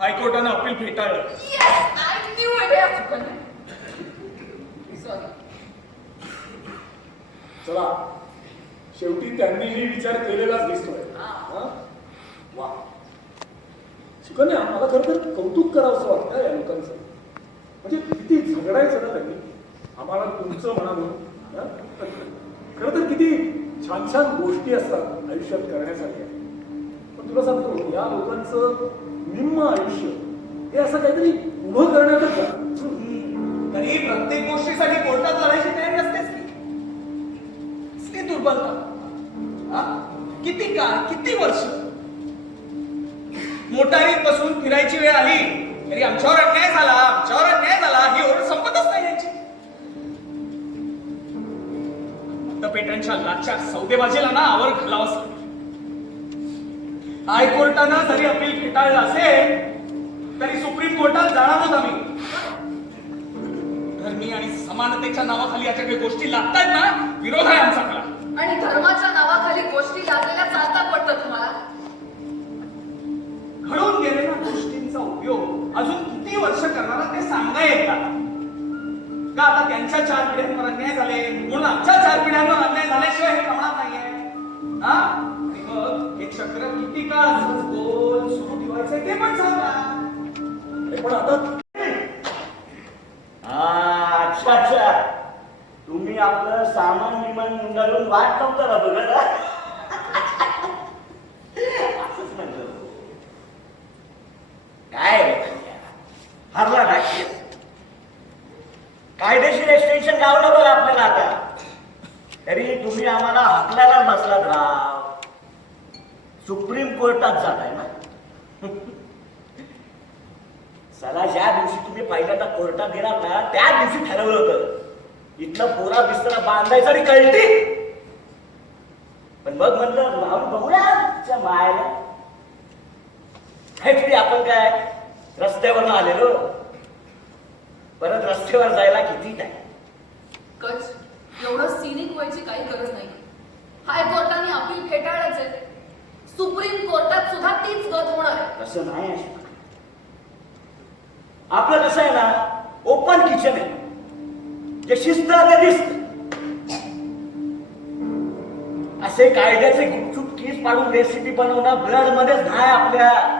हायकोर्टानं appeal फेटाळलं. चला. शेवटी त्यांनीही विचार केलेलाच दिसतोय. हा. हा? वा. सुकन्या मला खरं तर कौतुक करावंसं वाटतं या लोकांचं. म्हणजे किती झगडायचं ना त्यांनी. आम्हाला तुमचं म्हणा म्हणून हा? खरं तर किती छान छान गोष्टी असतात आयुष्यात करण्यासारख्या पण तुला सांगतो या लोकांचं निम्म आयुष्य हे असं काहीतरी उभं करण्यातच तरी प्रत्येक गोष्टीसाठी कोर्टात लढायची तयारी असतेच की? कसली दुर्बलता. हा? किती काळ किती वर्ष? मोटारीत बसून फिरायची वेळ आली तरी आमच्यावर अन्याय झाला आमच्यावर अन्याय झाला ही ओरड संपतच नाही यांची. पेटंटच्या लाटच्या सौदेबाजीला ना आवर घालावाच लागेल. हायकोर्टानं जरी अपील फेटाळलं असेल तरी सुप्रीम कोर्टात जाणार आहोत आम्ही. धर्मी आणि समानतेच्या नावाखाली अशा काही गोष्टी लागतायत ना विरोध आहे आमचा. आणि धर्माच्या नावाखाली गोष्टी लागलेल्या चालतात वाटतं तुम्हाला? घडून गेलेल्या गोष्टींचा उपयोग अजून किती वर्ष करणार ते सांगता येत का का आता त्यांच्या चार पिढ्यांवर अन्याय झाले म्हणून आमच्या चार पिढ्यांवर अन्याय झाल्याशिवाय असंच सुरू ते पण सांगा पण आता हा, अच्छा अच्छा तुम्ही आपलं सामान विमान मुंडाळून वाट नव्हता ना बघत हा? असंच म्हणलं काय रे हरला ना कायदेशीर एक्सटेन्शन गावलं बघा आपल्याला आता तरी तुम्ही आम्हाला हकलायला बसलात राव सुप्रीम कोर्टात जाताय ना? सला ज्या दिवशी तुम्ही पहिल्यांदा कोर्टात गेलात ना त्या दिवशी ठरवलं होतं. इथलं पोरा बिस्तरा बांधायचं आणि कळती पण मग म्हणलं राहुल बघूया मायाला मायला. काहीतरी आपण काय रस्त्यावर आलेलो. परत रस्त्यावर जायला किती टाइम कच एवढं सिनिक व्हायची काही गरज नाही हायकोर्टाने अपील फेटाळलंच आहे सुप्रीम सुद्धा तीच गत होणार आहे. तसं नाही आहे. आपलं कसं आहे ना ओपन किचन आहे. जे शिस्त ते दिसत. असे कायद्याचे गुपचूप कीस पाडून रेसिपी बनवणं ब्लड मध्येच नाही आपल्या.